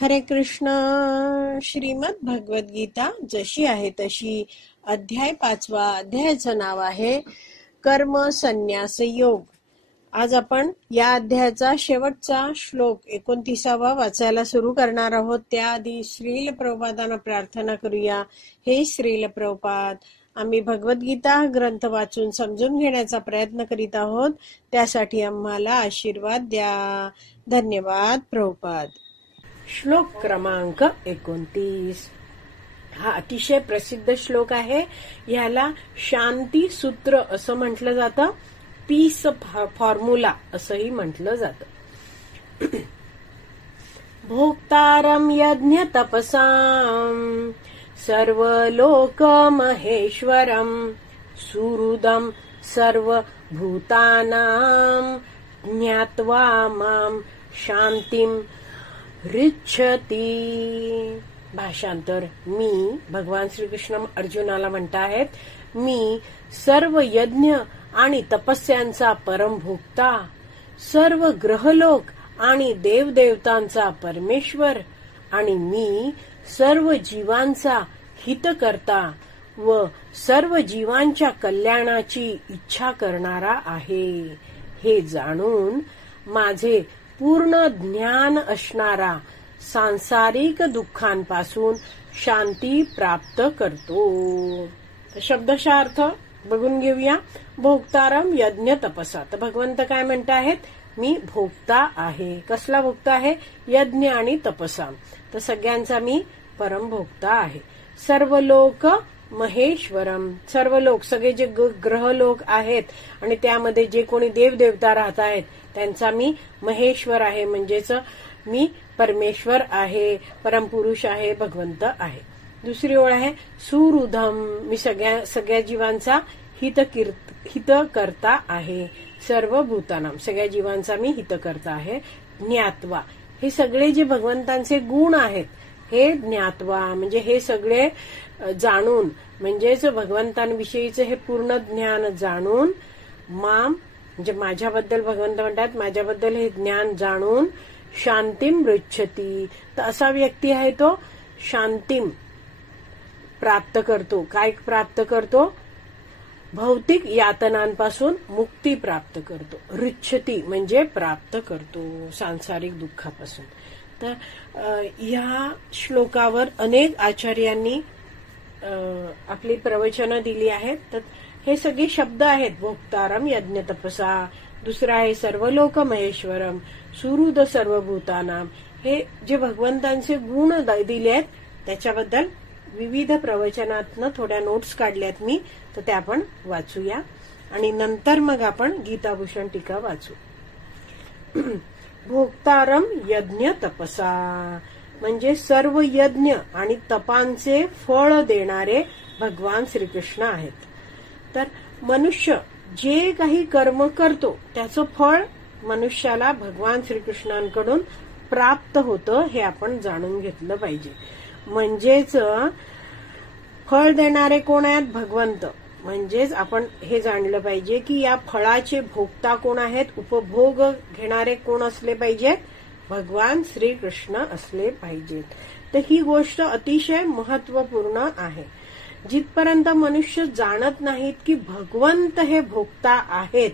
हरे कृष्ण. श्रीमद भगवद गीता जशी आहे तशी, अध्याय 5. अध्यायाचं नाव आहे कर्म संन्यास योग. आज आपण या अध्यायाचा शेवटचा श्लोक 29 वाचायला सुरू करणार आहोत. त्याआधी श्रील प्रभुपादांना प्रार्थना करूया. हे श्रील प्रभुपाद, आम्ही भगवद्गीता ग्रंथ वाचून समजून घेण्याचा प्रयत्न करीत आहोत, त्यासाठी आम्हाला आशीर्वाद द्या. धन्यवाद प्रभुपाद. श्लोक क्रमांक 29. हा अतिशय प्रसिद्ध श्लोक आहे. याला शांती सूत्र असं म्हटलं जातं, पीस फॉर्म्युला असंही म्हटलं जातं. भोक्तारम यज्ञ तपसाम सर्व लोक महेश्वरम सुहृदम सर्व भूतानाम ज्ञात्वा माम शांतिम ऋच्छती. भाषांतर. मी भगवान श्रीकृष्ण अर्जुनाला म्हणताहेत, मी सर्व यज्ञ आणि तपस्यांचा परमभोक्ता, सर्व ग्रहलोक आणि देवदेवतांचा परमेश्वर, आणि मी सर्व जीवांचा हितकर्ता व सर्व जीवांच्या कल्याणाची इच्छा करणारा आहे. हे जाणून माझे पूर्ण ज्ञान असणारा सांसारिक दुःखांपासून शांती प्राप्त करतो. शब्दशः अर्थ बघून घेऊया. भोक्तारम यज्ञ तपसा. तर भगवंत काय म्हणत आहेत? मी भोक्ता आहे. कसला भोक्ता आहे? यज्ञ आणि तपसा. तर सगळ्यांचा मी परमभोक्ता आहे. सर्व लोक महेश्वरम. सर्व लोक, सगळे जे ग्रहलोक आहेत आणि त्यामध्ये जे कोणी देवदेवता राहत आहेत त्यांचा मी महेश्वर आहे, म्हणजेच मी परमेश्वर आहे, परमपुरुष आहे, भगवंत आहे. दुसरी ओळ आहे सुहृदम. मी सगळ्या जीवांचा हितकर्ता आहे. सर्व भूतानाम. सगळ्या जीवांचा मी हितकर्ता आहे. ज्ञात्वा. हे सगळे जे भगवंतांचे गुण आहेत हे ज्ञात्वा म्हणजे हे सगळे जाणून, म्हणजेच भगवंतांविषयीचं हे पूर्ण ज्ञान जाणून, माम म्हणजे माझ्याबद्दल भगवंत म्हणतात, माझ्याबद्दल हे ज्ञान जाणून शांतीम ऋच्छती. तर असा व्यक्ती आहे तो शांतीम प्राप्त करतो. काय प्राप्त करतो? भौतिक यातनांपासून मुक्ती प्राप्त करतो. ऋच्छती म्हणजे प्राप्त करतो सांसारिक दुःखापासून. तर या श्लोकावर अनेक आचार्यांनी आपली प्रवचनं दिली आहेत. तर हे सगळे शब्द आहेत. भोक्तारम यज्ञ तपसा. दुसरा आहे सर्व लोक महेश्वरम, सुहृद सर्व भूतानाम. हे जे भगवंतांचे गुण दिले आहेत त्याच्याबद्दल विविध प्रवचनातनं थोड्या नोट्स काढल्यात मी, तर त्या आपण वाचूया आणि नंतर मग आपण गीताभूषण टीका वाचू. भोक्तारम यज्ञ तपसा म्हणजे सर्व यज्ञ आणि तपांचे फळ देणारे भगवान श्रीकृष्ण आहेत. तर मनुष्य जे काही कर्म करतो त्याचं फळ मनुष्याला भगवान श्रीकृष्णांकडून प्राप्त होतं, हे आपण जाणून घेतलं पाहिजे. म्हणजेच फळ देणारे कोण आहेत? भगवंत. म्हणजेच आपण हे जाणलं पाहिजे की या फळाचे भोक्ता कोण आहेत, उपभोग घेणारे कोण असले पाहिजेत? भगवान श्रीकृष्ण असले पाहिजेत. तर ही गोष्ट अतिशय महत्वपूर्ण आहे. जिथपर्यंत मनुष्य जाणत नाहीत की भगवंत हे भोक्ता आहेत,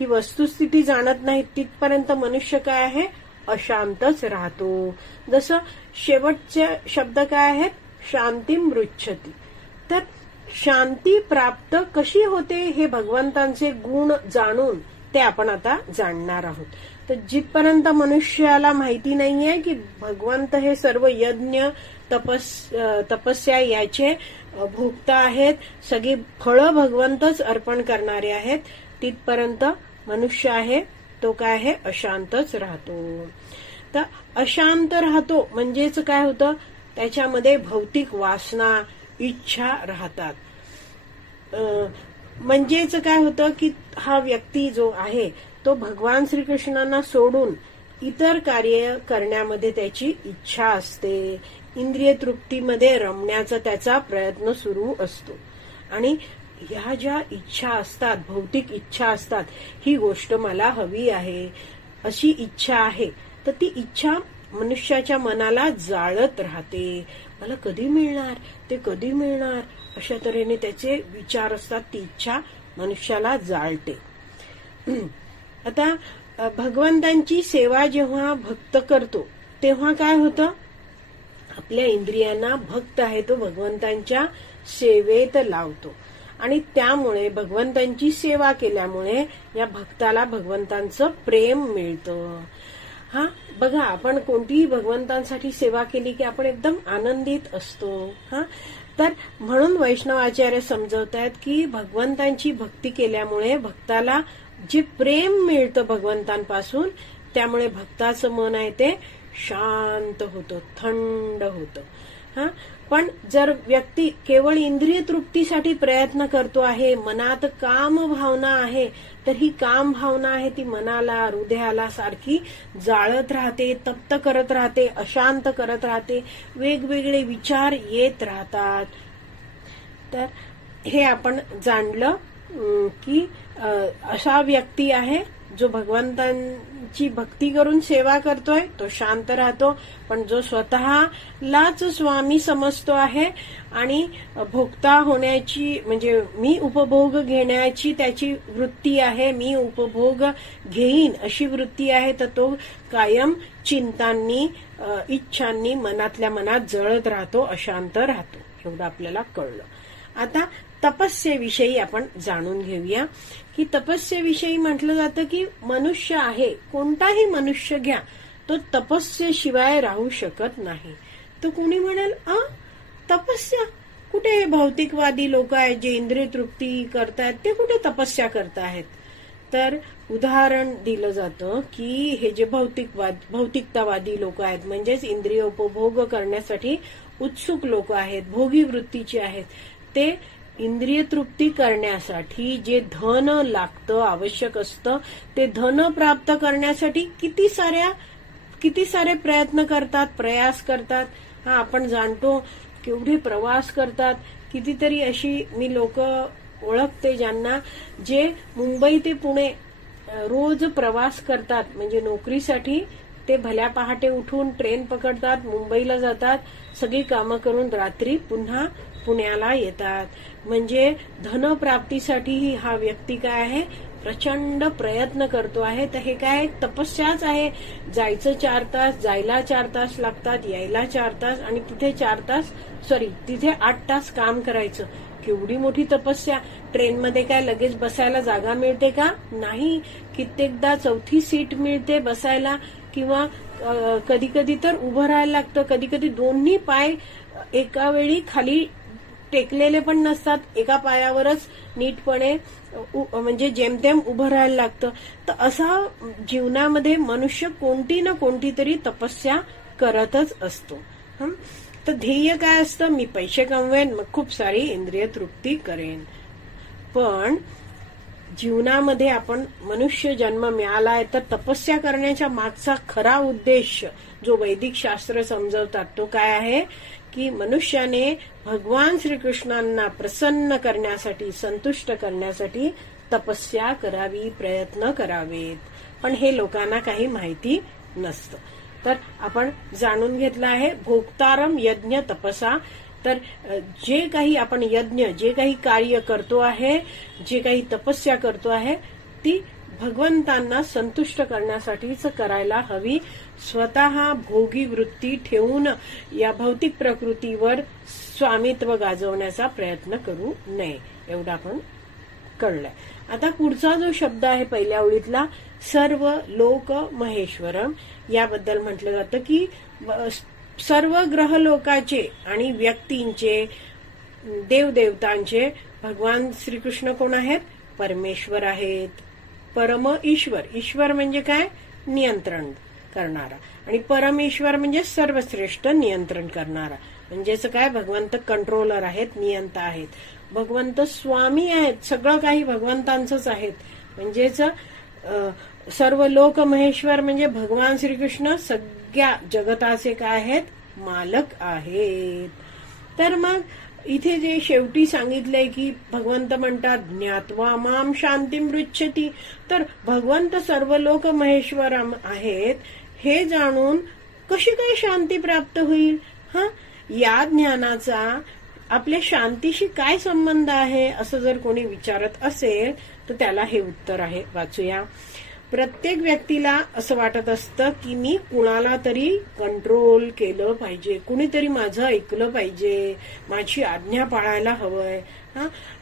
ही वस्तुस्थिती जाणत नाहीत, तिथपर्यंत मनुष्य काय आहे? अशांतच राहतो. जसं शेवटचे शब्द काय आहेत? शांतीम ऋच्छती. तर शांती प्राप्त कशी होते हे भगवंतांचे गुण जाणून ते आपण आता जाणणार आहोत. तर जिथपर्यंत मनुष्याला माहिती नाहीये की भगवंत हे सर्व यज्ञ तपस्या याचे भोक्ता आहेत, सगळी फळं भगवंतच अर्पण करणारे आहेत, तिथपर्यंत मनुष्य आहे तो काय आहे? अशांतच राहतो. तर अशांत राहतो म्हणजेच काय होतं? त्याच्यामध्ये भौतिक वासना, इच्छा राहतात. म्हणजेच काय होतं की हा व्यक्ती जो आहे तो भगवान श्रीकृष्णांना सोडून इतर कार्य करण्यामध्ये त्याची इच्छा असते. इंद्रिय तृप्तीमध्ये रमण्याचा त्याचा प्रयत्न सुरू असतो. आणि ह्या ज्या इच्छा असतात, भौतिक इच्छा असतात, ही गोष्ट मला हवी आहे अशी इच्छा आहे, तर ती इच्छा मनुष्याच्या मनाला जाळत राहते. मला कधी मिळणार, ते कधी मिळणार, अशा तऱ्हेने त्याचे विचार असतात. ती इच्छा मनुष्याला जाळते. आता भगवंतांची सेवा जेव्हा भक्त करतो तेव्हा काय होतं, आपल्या इंद्रियांना भक्त आहे तो भगवंतांच्या सेवेत लावतो आणि त्यामुळे भगवंतांची सेवा केल्यामुळे या भक्ताला भगवंतांचं प्रेम मिळतं. हा बघा, आपण कोणतीही भगवंतांसाठी सेवा केली की आपण एकदम आनंदित असतो. हा तर म्हणून वैष्णवाचार्य समजवतात की भगवंतांची भक्ती केल्यामुळे भक्ताला जे प्रेम मिळतं भगवंतांपासून, त्यामुळे भक्ताचं मन आहे ते शांत होतं, थंड होतं. हा पण जर व्यक्ती केवळ इंद्रिय तृप्तीसाठी प्रयत्न करतो आहे, मनात काम भावना आहे, तर ही काम भावना आहे ती मनाला, हृदयाला सारखी जाळत राहते, तप्त करत राहते, अशांत करत राहते, वेगवेगळे विचार येत राहतात. तर हे आपण जाणलं की असा व्यक्ती आहे जो भगवंतांची भक्ती करून सेवा करतोय तो शांत राहतो. पण जो स्वतःलाच स्वामी समजतो आहे आणि भोक्ता होण्याची म्हणजे मी उपभोग घेण्याची त्याची वृत्ती आहे, मी उपभोग घेईन अशी वृत्ती आहे, तर तो कायम चिंतांनी इच्छांनी मनातल्या मनात जळत राहतो, अशांत राहतो. एवढं आपल्याला कळलं. आता तपस्येविषयी आपण जाणून घेऊया की तपस्येविषयी म्हटलं जातं की मनुष्य आहे, कोणताही मनुष्य घ्या, तो तपस्येशिवाय राहू शकत नाही. तर कोणी म्हणेल तपस्या कुठे, हे भौतिकवादी लोक आहेत जे इंद्रिय तृप्ती करतायत ते कुठे तपस्या करतायत. तर उदाहरण दिलं जातं की हे जे भौतिकतावादी लोक आहेत, म्हणजेच इंद्रिय उपभोग करण्यासाठी उत्सुक लोक आहेत, भोगी वृत्तीचे आहेत, ते इंद्रिय तृप्ती करण्यासाठी जे धन लागतं, आवश्यक असतं, ते धन प्राप्त करण्यासाठी किती सारे प्रयत्न करतात, प्रयास करतात. हा आपण जाणतो केवढे प्रवास करतात. कितीतरी अशी मी लोक ओळखते ज्यांना जे मुंबई ते पुणे रोज प्रवास करतात, म्हणजे नोकरीसाठी ते भल्या पहाटे उठून ट्रेन पकडतात, मुंबईला जातात, सगळी कामं करून रात्री पुन्हा पुण्याला येतात. म्हणजे धनप्राप्तीसाठी हा व्यक्ती काय आहे, प्रचंड प्रयत्न करतो आहे. तर हे काय तपस्याच आहे. जायचं 4 तास, जायला 4 तास लागतात, यायला 4 तास आणि तिथे 8 तास काम करायचं. केवढी मोठी तपस्या. ट्रेनमध्ये काय लगेच बसायला जागा मिळते का? नाही. कित्येकदा 4थी सीट मिळते बसायला किंवा कधी कधी तर उभं राहायला लागतं. कधी कधी दोन्ही पाय एका वेळी खाली टेकलेले पण नसतात, एका पायावरच नीटपणे म्हणजे जेमतेम उभं राहायला लागतं. तर असा जीवनामध्ये मनुष्य कोणती ना कोणती तरी तपस्या करतच असतो. तर ध्येय काय असतं, मी पैसे कमवेन, मग खूप सारी इंद्रिय तृप्ती करेन. पण जीवनामध्ये आपण मनुष्य जन्म मिळालाय तर तपस्या करण्याच्या मागचा खरा उद्देश जो वैदिक शास्त्र समजवतात तो काय आहे की मनुष्याने भगवान श्रीकृष्णांना प्रसन्न करण्यासाठी, संतुष्ट करण्यासाठी तपस्या करावी, प्रयत्न करावेत. पण हे लोकांना काही माहिती नसतं. तर आपण जाणून घेतलं आहे भोक्तारम यज्ञ तपसा. तर जे काही आपण यज्ञ, जे काही कार्य करतो आहे, जे काही तपस्या करतो आहे, ती भगवंतांना संतुष्ट करण्यासाठीच करायला हवी. स्वतः भोगी वृत्ती ठेवून या भौतिक प्रकृतीवर स्वामित्व गाजवण्याचा प्रयत्न करू नये. एवढं आपण कळलंय. आता पुढचा जो शब्द आहे पहिल्या ओळीतला सर्व लोक महेश्वरम, याबद्दल म्हटलं जातं की सर्व ग्रह लोकाचे आणि व्यक्तींचे, देवदेवतांचे भगवान श्रीकृष्ण कोण आहेत? परमेश्वर आहेत. परम ईश्वर. ईश्वर म्हणजे काय? नियंत्रण करणारा. आणि परमेश्वर म्हणजे सर्वश्रेष्ठ नियंत्रण करणारा. म्हणजेच काय? भगवंत कंट्रोलर आहेत, नियंता आहेत. भगवंत स्वामी आहेत, सगळं काही भगवंतांचंच आहेत. म्हणजेच सर्व लोक महेश्वर म्हणजे भगवान श्रीकृष्ण सगळ्या जगताचे काय आहेत? मालक आहेत. तर मग इथे जे शेवटी सांगितलंय की भगवंत म्हणतात ज्ञात्वा माम शांतीम पृच्छति. तर भगवंत सर्व लोक महेश्वर आहेत हे जाणून कशी काय शांती प्राप्त होईल? या ज्ञानाचा आपल्या शांतीशी काय संबंध आहे असं जर कोणी विचारत असेल तर त्याला हे उत्तर आहे, वाचूया. प्रत्येक व्यक्तीला असं वाटत असतं की मी कुणाला तरी कंट्रोल केलं पाहिजे, कुणीतरी माझं ऐकलं पाहिजे, माझी आज्ञा पाळायला हवंय.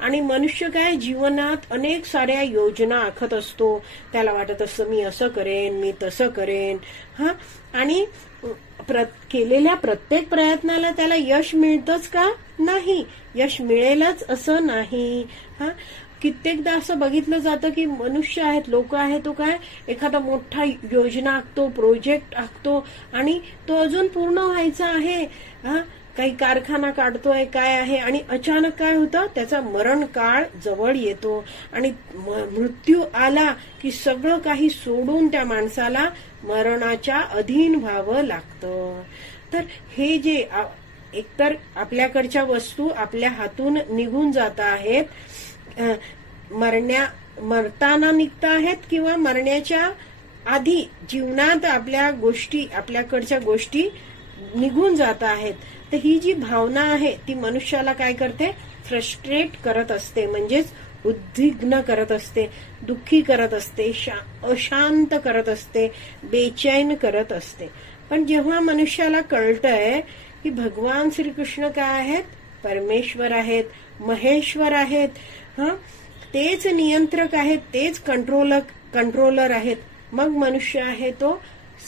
आणि मनुष्य काय जीवनात अनेक साऱ्या योजना आखत असतो. त्याला वाटत असतं मी असं करेन, मी तसं करेन. आणि केलेल्या प्रत्येक प्रयत्नाला त्याला यश मिळतच का? नाही. यश मिळेलच असं नाही. कित्येकदा असं बघितलं जातं की मनुष्य आहेत, लोक आहेत, तो काय एखादा मोठा योजना आखतो, प्रोजेक्ट आखतो आणि तो अजून पूर्ण व्हायचा आहे. काही कारखाना काढतोय, काय आहे, आणि अचानक काय होतं, त्याचा मरण काळ जवळ येतो आणि मृत्यू आला की सगळं काही सोडून त्या माणसाला मरणाच्या अधीन व्हावं लागतं. तर हे जे एकतर आपल्याकडच्या वस्तू आपल्या हातून निघून जात आहेत, मरताना निघता आहेत किंवा मरण्याच्या आधी जीवनात आपल्याकडच्या गोष्टी निघून जात आहेत. तर ही जी भावना आहे ती मनुष्याला काय करते, फ्रस्ट्रेट करत असते, म्हणजेच उद्विग्न करत असते, दुःखी करत असते, अशांत करत असते, बेचैन करत असते. पण जेव्हा मनुष्याला कळतंय की भगवान श्रीकृष्ण काय आहेत, परमेश्वर आहेत, महेश्वर आहेत, तेच नियंत्रक आहेत, तेच कंट्रोलर आहेत, मग मनुष्य आहे तो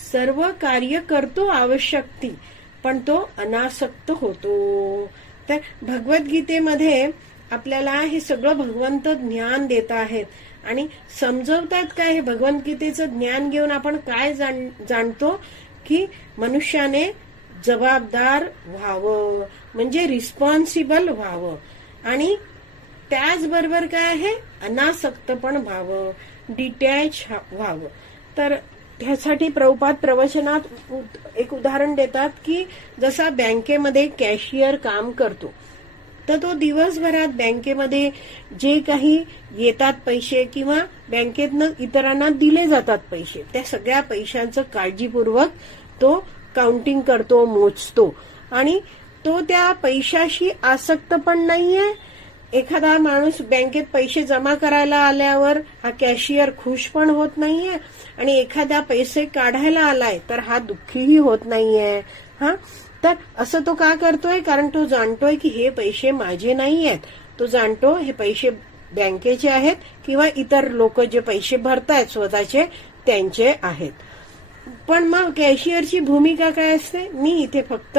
सर्व कार्य करतो आवश्यक ती, पण तो अनासक्त होतो. तर भगवद्गीतेमध्ये आपल्याला हे सगळं भगवंत ज्ञान देत आहेत आणि समजवतात काय. हे भगवद्गीतेचं ज्ञान घेऊन आपण काय जाणतो की मनुष्याने जबाबदार व्हावं, म्हणजे रिस्पॉन्सिबल व्हावं, आणि त्याचबरोबर काय आहे, अनासक्त पण व्हावं, डिटॅच व्हावं. तर त्यासाठी प्रभुपाद प्रवचनात एक उदाहरण देतात की जसा बँकेमध्ये कॅशियर काम करतो, तर तो दिवसभरात बँकेमध्ये जे काही येतात पैसे किंवा बँकेतनं इतरांना दिले जातात पैसे, त्या सगळ्या पैशांचं काळजीपूर्वक तो काउंटिंग करतो, मोजतो, आणि तो त्या पैशाशी आसक्त पण नाहीये. एखादा माणूस बँकेत पैसे जमा करायला आल्यावर हा कॅशियर खुश पण होत नाहीये, आणि एखादा पैसे काढायला आलाय तर हा दुःखीही होत नाहीये. तर असं तो का करतोय, कारण तो जाणतोय की हे पैसे माझे नाही आहेत. तो जाणतो हे पैसे बँकेचे आहेत किंवा इतर लोक जे पैसे भरतायत स्वतःचे त्यांचे आहेत. पण मग कॅशियरची भूमिका काय असते, मी इथे फक्त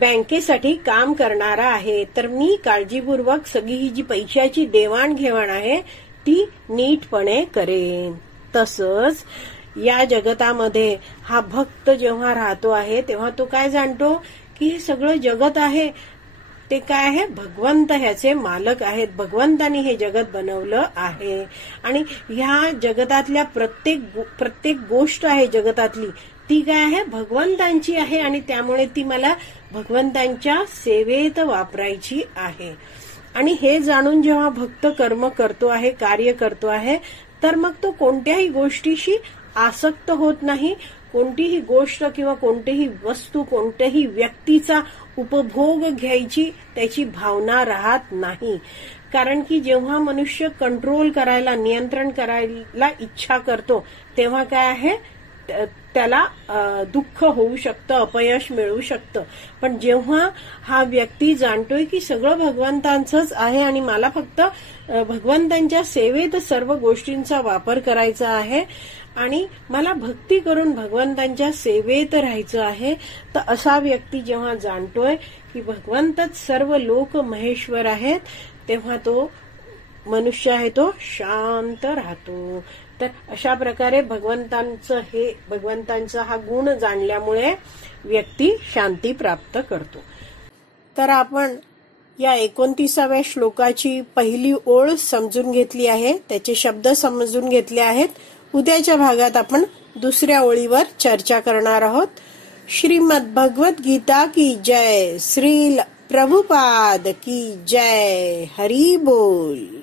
बँकेसाठी काम करणारा आहे, तर मी काळजीपूर्वक सगळी ही जी पैशाची देवाणघेवाण आहे ती नीटपणे करेन. तसंच या जगतामध्ये हा भक्त जेव्हा राहतो आहे तेव्हा तो काय जाणतो की हे सगळं जगत आहे ते काय आहे, भगवंत ह्याचे मालक आहेत, भगवंतानी हे जगत बनवलं आहे, आणि ह्या जगतातल्या प्रत्येक गोष्ट आहे जगतातली ती काय आहे, भगवंतांची आहे, आणि त्यामुळे ती मला भगवंतांच्या सेवेत वापरायची आहे. आणि हे जाणून जेव्हा भक्त कर्म करतो आहे, कार्य करतो आहे, तर मग तो कोणत्याही गोष्टीशी आसक्त होत नाही. कोणतीही गोष्ट किंवा कोणतीही वस्तू, कोणत्याही व्यक्तीचा उपभोग घ्यायची त्याची भावना राहत नाही. कारण की जेव्हा मनुष्य कंट्रोल करायला, नियंत्रण करायला इच्छा करतो तेव्हा काय आहे, त्याला दुःख होऊ शकतं, अपयश मिळू शकतं. पण जेव्हा हा व्यक्ती जाणतोय की सगळं भगवंतांचंच आहे आणि मला फक्त भगवंतांच्या सेवेत सर्व गोष्टींचा वापर करायचा आहे आणि मला भक्ती करून भगवंतांच्या सेवेत राहायचं आहे, तर असा व्यक्ती जेव्हा जाणतोय की भगवंतच सर्व लोक महेश्वर आहेत, तेव्हा तो मनुष्य आहे तो शांत राहतो. तर अशा प्रकारे भगवंतांचा हा गुण जाणल्यामुळे व्यक्ती शांती प्राप्त करतो. तर आपण या 29व्या श्लोकाची पहिली ओळ समजून घेतली आहे, त्याचे शब्द समजून घेतले आहेत. उद्याच्या भागात आपण दुसऱ्या ओळीवर चर्चा करणार आहोत. श्रीमद भगवत गीता की जय. श्री प्रभुपाद की जय. हरी बोल.